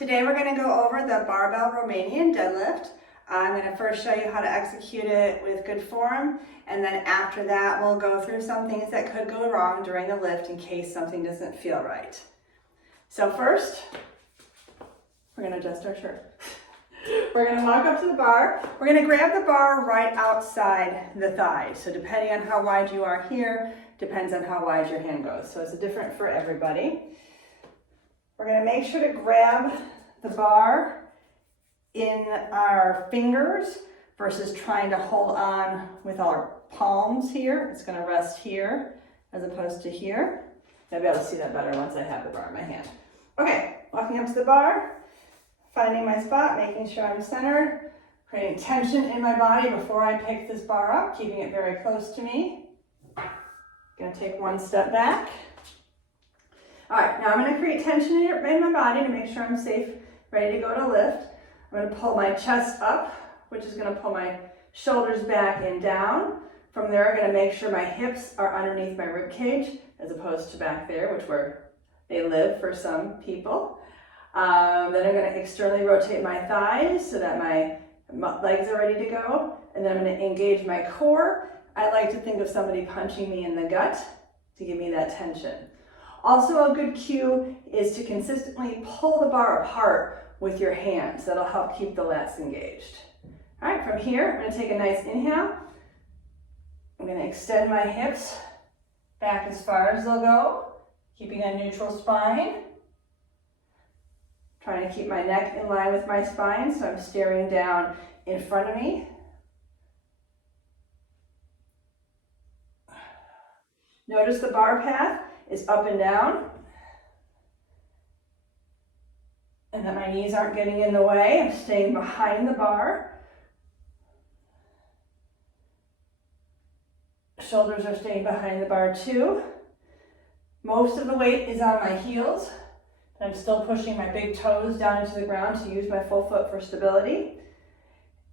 Today we're going to go over the barbell Romanian deadlift. I'm going to first show you how to execute it with good form, and then after that we'll go through some things that could go wrong during the lift in case something doesn't feel right. So first, we're going to adjust our shirt. We're going to walk up to the bar. We're going to grab the bar right outside the thigh. So depending on how wide you are here, depends on how wide your hand goes. So it's different for everybody. We're going to make sure to grab the bar in our fingers versus trying to hold on with our palms here. It's going to rest here as opposed to here. I'll be able to see that better once I have the bar in my hand. Okay, walking up to the bar, finding my spot, making sure I'm centered, creating tension in my body before I pick this bar up, keeping it very close to me. Going to take one step back. All right, now I'm going to create tension in my body to make sure I'm safe, ready to go to lift. I'm going to pull my chest up, which is going to pull my shoulders back and down. From there, I'm going to make sure my hips are underneath my rib cage as opposed to back there, which where they live for some people. Then I'm going to externally rotate my thighs so that my legs are ready to go. And then I'm going to engage my core. I like to think of somebody punching me in the gut to give me that tension. Also, a good cue is to consistently pull the bar apart with your hands. That'll help keep the lats engaged. All right, from here, I'm going to take a nice inhale. I'm going to extend my hips back as far as they'll go, keeping a neutral spine. Trying to keep my neck in line with my spine, so I'm staring down in front of me. Notice the bar path is up and down, and that my knees aren't getting in the way. I'm staying behind the bar. Shoulders are staying behind the bar too. Most of the weight is on my heels. I'm still pushing my big toes down into the ground to use my full foot for stability.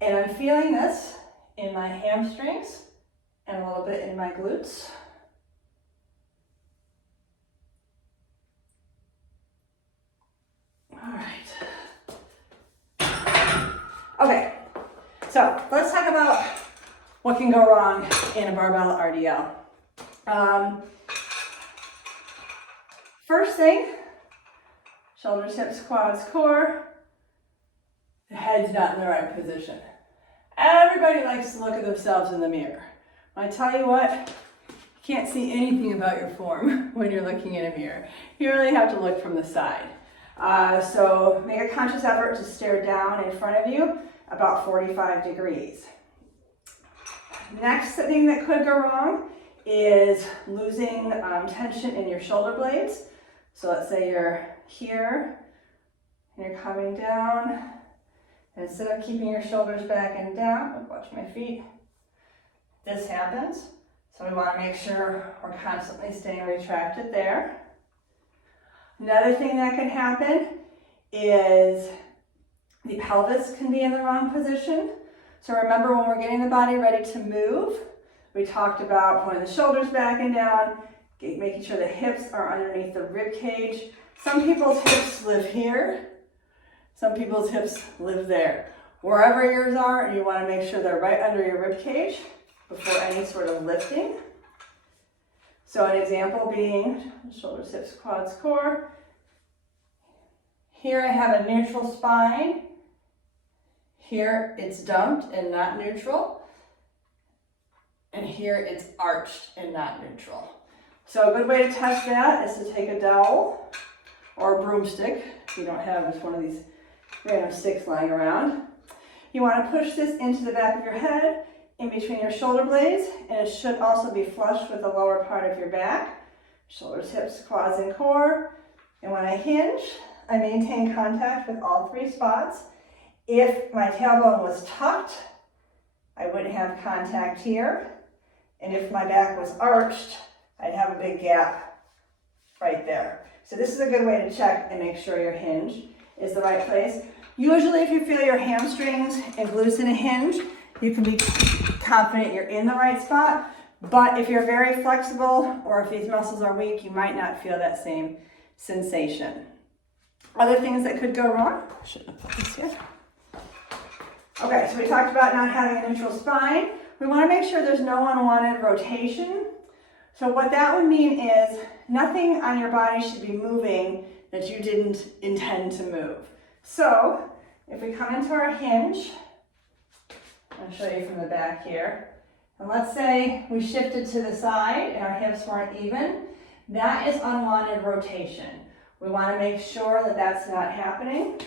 And I'm feeling this in my hamstrings and a little bit in my glutes. All right. Okay, so let's talk about what can go wrong in a barbell RDL. First thing, shoulders, hips, quads, core. The head's not in the right position. Everybody likes to look at themselves in the mirror. I tell you what, you can't see anything about your form when you're looking in a mirror. You really have to look from the side. So make a conscious effort to stare down in front of you about 45 degrees. Next thing that could go wrong is losing tension in your shoulder blades. So let's say you're here and you're coming down. And instead of keeping your shoulders back and down, watch my feet, this happens. So we want to make sure we're constantly staying retracted there. Another thing that can happen is the pelvis can be in the wrong position. So remember, when we're getting the body ready to move, we talked about pulling the shoulders back and down, making sure the hips are underneath the rib cage. Some people's hips live here. Some people's hips live there. Wherever yours are, you want to make sure they're right under your rib cage before any sort of lifting. So an example being shoulders, hips, quads, core. Here I have a neutral spine. Here it's dumped and not neutral. And here it's arched and not neutral. So a good way to test that is to take a dowel or a broomstick. If you don't have just one of these random sticks lying around. You want to push this into the back of your head, in between your shoulder blades, and it should also be flush with the lower part of your back. Shoulders, hips, quads, and core. And when I hinge, I maintain contact with all three spots. If my tailbone was tucked, I wouldn't have contact here. And if my back was arched, I'd have a big gap right there. So this is a good way to check and make sure your hinge is the right place. Usually if you feel your hamstrings and glutes in a hinge, you can be confident you're in the right spot. But if you're very flexible or if these muscles are weak, you might not feel that same sensation. Other things that could go wrong. Shouldn't have put this here. Okay, so we talked about not having a neutral spine. We want to make sure there's no unwanted rotation. So what that would mean is nothing on your body should be moving that you didn't intend to move. So if we come into our hinge, I'll show you from the back here. And let's say we shifted to the side and our hips weren't even. That is unwanted rotation. We want to make sure that that's not happening.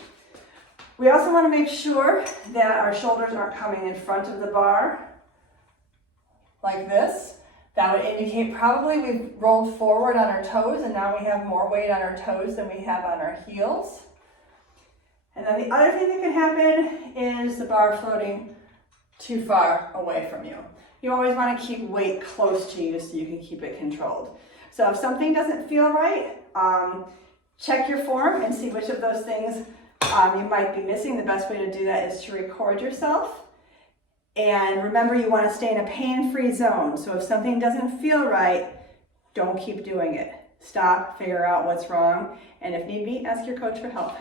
We also want to make sure that our shoulders aren't coming in front of the bar like this. That would indicate probably we've rolled forward on our toes and now we have more weight on our toes than we have on our heels. And then the other thing that can happen is the bar floating too far away from you. You always want to keep weight close to you so you can keep it controlled. So if something doesn't feel right, check your form and see which of those things you might be missing. The best way to do that is to record yourself. And remember, you want to stay in a pain-free zone. So if something doesn't feel right, don't keep doing it. Stop, figure out what's wrong, and if need be, ask your coach for help.